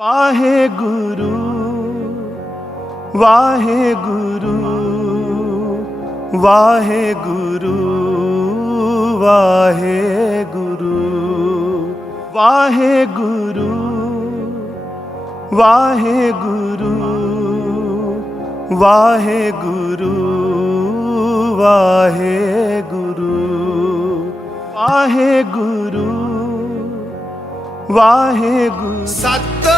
वाहे गुरु वाहे गुरु वाहे गुरु वाहे गुरु वाहे गुरु वाहे गुरु वाहे गुरु वाहे गुरु वाहे गुरु वाहे गुरु सत्ता